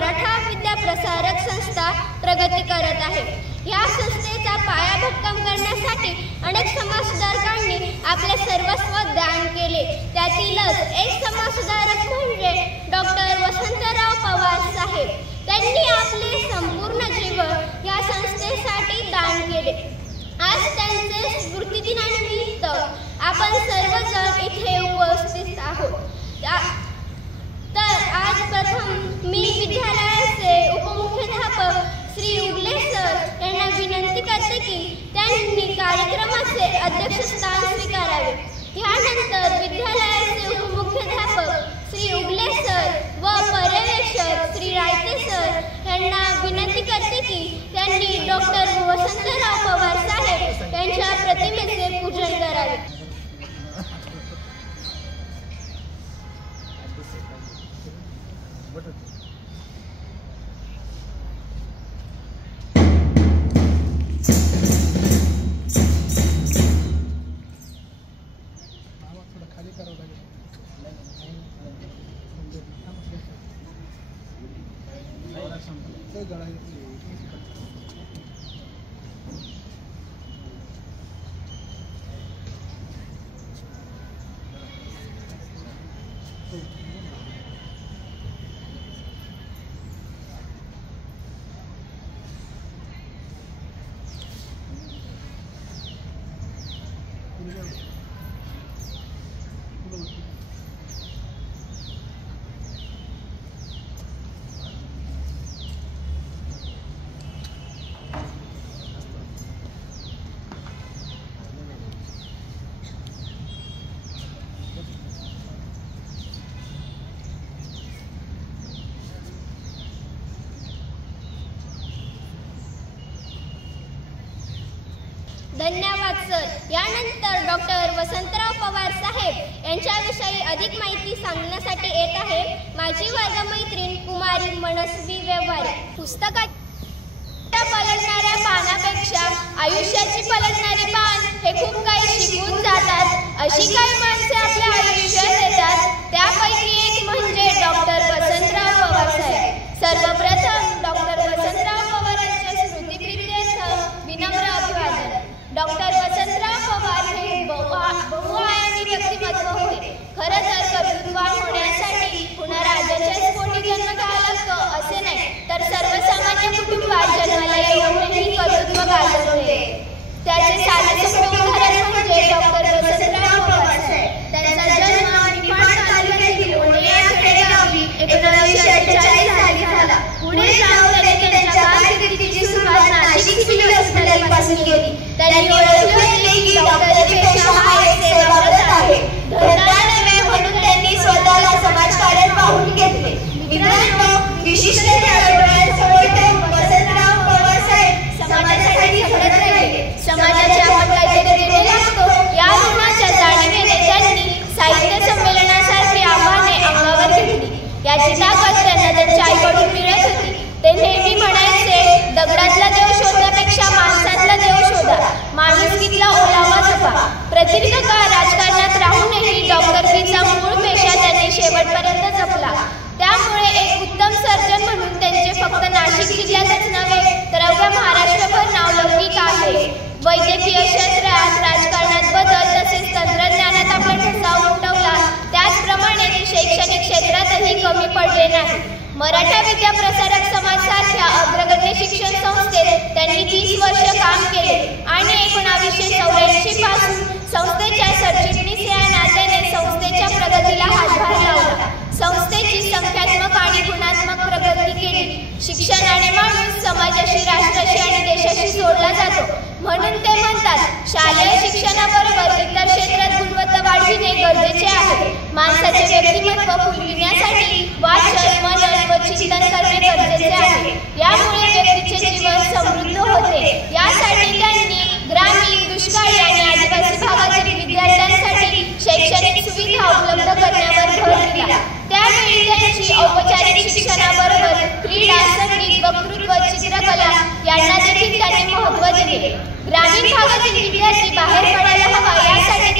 मराठा विद्या प्रसारक संस्था प्रगती करत आहे। या संस्थेचा पाया भक्कम करण्यासाठी अनेक समाजसुधारकांनी आपले सर्वस्व दान केले। त्यातीलच एक समाजसुधारक म्हणजे डॉक्टर वसंतराव पवार साहेब। त्यांनी आपले संपूर्ण जीवन या संस्थेसाठी दान केले। आज त्यांचे स्मृतिदिनानिमित्त आपण सर्वजण इथे उपस्थित आहोत। तर आज प्रथम मी विद्यालयाचे उपमुख्याध्यापक श्री उगले सर यांना विनंती करते की त्यांनी कार्यक्रमाचे अध्यक्षस्थान स्वीकारावे। यानंतर विद्यालयाचे उपमुख्याध्यापक श्री उगले सर व पर्यवेक्षक श्री रायते सर यांना विनंती करते की त्यांनी डॉक्टर वसंतराव पवार साहेब यांच्या प्रतिमेचे पूजन करावे। धन्यवाद सर। यानंतर डॉक्टर वसंतराव पवार साहेब यांच्याविषयी अधिक माहिती सांगण्यासाठी येत आहे माझी वर्गमैत्रीण कुमारी मनस्वी व्यवहारे। पुस्तकाच्या पलटणाऱ्या पानापेक्षा आयुष्याची पलटणारी पान हे खूप काही शिकून जातात। अशी काही माणसे आपल्या आयुष्यात येतात, त्यापैकी एक म्हणजे डॉक्टर वसंतराव पवार साहेब। सर्वप्रथम डॉक्टर वसंतराव पवार यांच्या स्मृतिप्रीत्यर्थ विनम्र अभिवादन। डॉक्टर वसंतराव पवार हे बहुआयामी व्यक्तिमत्व होते। खरं तर कर्तृत्ववान होण्यासाठी पुन्हा राजाच्याच पोटी जन्म घ्यावा लागतो असे नाही, तर सर्वसामान्य कुटुंबात जन्माला येऊनही कर्तृत्व गाजवते। त्याचे साधेसोपे उदाहरण म्हणजे डॉक्टर वसंतराव पवार साहेब। त्यांचा जन्म निफाड तालुक्यातील ओणे या खेडेगावी 1948 साली झाला। पुढे जाऊन त्यांनी त्यांच्या कारकिर्दीची सुरुवात नाशिक सिव्हिल हॉस्पिटलपासून केली। त्यांनी ओळखले होते की डॉक्टरीपेक्षा हा एक सेवाव्रत आहे। धंदा नव्हे म्हणून त्यांनी स्वतःला समाजकारण पाहून घेतले। मित्रांनो, विशिष्ट डोळ्यांसमोर ठेवून वसंतराव पवार साहेब समाजासाठी झगडत राहिले। समाजाचे आपण काहीतरी देऊ लागतो या ऋणाच्या जाणीवेने त्यांनी साहित्य संमेलनासारखी आव्हाने अंगावर घेतली। याची ताकद त्यांना त्यांच्या आईकडून मिळत होती। ते नेहमी म्हणायचे, दगडातला देव शोधण्यापेक्षा माणसातला देव शोधा, माणुसकीतला ओलावा जपा। प्रदीर्घ काळ राजकारणात राहूनही डॉक्टरकीचा मूळ पेशा त्यांनी शेवटपर्यंत जपला। त्यामुळे एक उत्तम सर्जन म्हणून त्यांचे फक्त नाशिक जिल्ह्यातच नव्हे तर अवघ्या महाराष्ट्रभर नावलौकिक आहे। वैद्यकीय क्षेत्रात, राजकारणात बदल तसेच तंत्रज्ञानात आपला ठसा उमटवला, त्याचप्रमाणे ते शैक्षणिक क्षेत्रातही कमी पडले नाही। मराठा विद्या प्रसारक समाजसारख्या अग्रगण्य शिक्षण संस्थेत त्यांनी 30 वर्ष काम केले आणि 1984 पासून संस्थेच्या सरचिटणीस या नात्याने संस्थेच्या प्रगतीला हातभार लावला। संस्थेची संख्यात्मक आणि गुणात्मक प्रगती केली। शिक्षणाने माणूस समाजाशी, राष्ट्राशी आणि देशाशी जोडला जातो। म्हणून ते म्हणतात, शालेय शिक्षणाबरोबर इतर क्षेत्रात गुणवत्ता वाढविणे गरजेचे आहे। माणसाचे व्यक्तिमत्व फुलविण्यासाठी वाचन, मनन व चिंतन करणे गरजेचे आहे। यामुळे व्यक्तीचे जीवन समृद्ध होते। यासाठी त्यांनी ग्रामीण, दुष्काळी आणि आदिवासी भागातील विद्यार्थ्यांसाठी शैक्षणिक सुविधा उपलब्ध करण्यावर भर दिला। त्यावेळी त्यांची औपचारिक शिक्षणाबरोबर क्रीडा, संगीत, वक्तृत्व, चित्रकला यांना देखील त्यांनी महत्त्व दिले। ग्रामीण भागातील विद्यार्थी बाहेर पडायला हवा यासाठी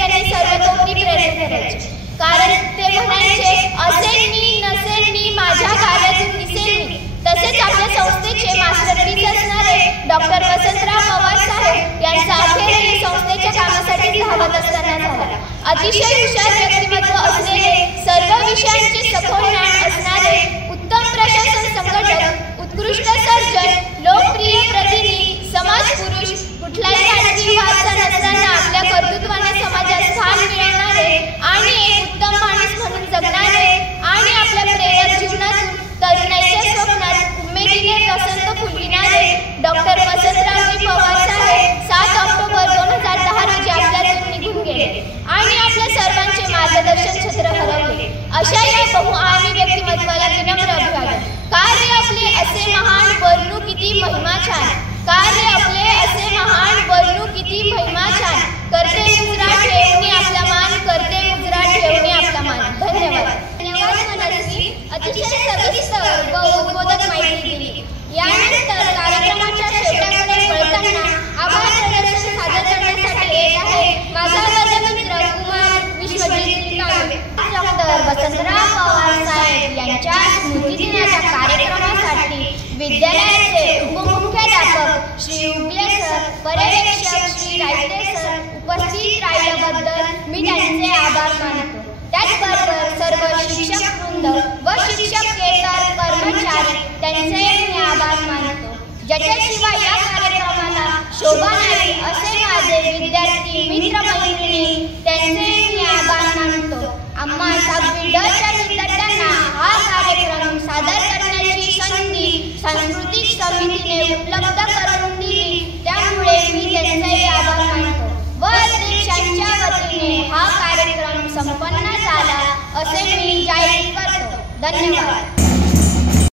अतिशय हुशार व्यक्तिमत्व असलेले, सर्व विषयांचे सखोल ज्ञान असणारे, उत्तम प्रशासन संघटक, उत्कृष्ट सर्जन, लोकप्रिय प्रतिनिधी, समाज पुरुष, कुठलाही राजकीय वारसा नसताना आपल्या कर्तृत्वाने समाजात स्थान मिळवणारे आणि एक उत्तम माणूस म्हणून जगणारे आणि आपल्या प्रेरक जीवनातून तरुणाईच्या स्वप्नात उमेदीने वसंत फुलविणारे डॉक्टर वसंतरावजी पवार साहेब 7 ऑक्टोबर 2010 रोजी आपल्यातून निघून गेले आणि आपल्या सर्वांचे मार्गदर्शन छत्र हरवले. अशा या बहुआयामी व्यक्तिमत्वाला विनम्र अभिवादन. कार्य आपले असे महान, वर्णू किती महिमा छान. कार्य आपले असे महान, वर्णू किती महिमा छान. करते मुजरा ठेवणे आपला मान, करते मुजरा ठेवणे आपला मान. धन्यवाद. धन्यवाद मनस्वी. अतिशय सविस्तर व उद्बोधक माहिती दिली. यानंतर कार्यक्रमाच्या शेवटाकडे वळताना आभार प्रदर्शन सादर करण्यासाठी येत आहे माझा वर्गमित्र कुमार विश्वजित काळे. डॉक्टर वसंतराव पवार साहेब यांच्या स्मृतिदिनाच्या कार्यक्रमासाठी विद्यालयाचे उपमुख्याध्यापक श्री उगले सर, पर्यवेक्षक श्री रायते सर उपस्थित राहिल्याबद्दल मी त्यांचे आभार मानतो. त्याचबरोबर सर्व शिक्षक वृंद व शिक्षकेतर कर्मचारी त्यांचे मी आभार मानतो. ज्याच्याशिवाय या कार्यक्रमाला शोभा नाही असे माझे विद्यार्थी मित्रमैत्रिणी त्यांचे मी आभार मानतो. आम्हा 7वी ड च्या विद्यार्थ्यांना हा कार्यक्रम सादर करण्याची संधी सांस्कृतिक समितीने उपलब्ध करून दिली, त्यामुळे मी त्यांचे आभार मानतो व अध्यक्षांच्या वतीने हा कार्यक्रम संपन्न झाला असे मी जाहीर करतो. धन्यवाद.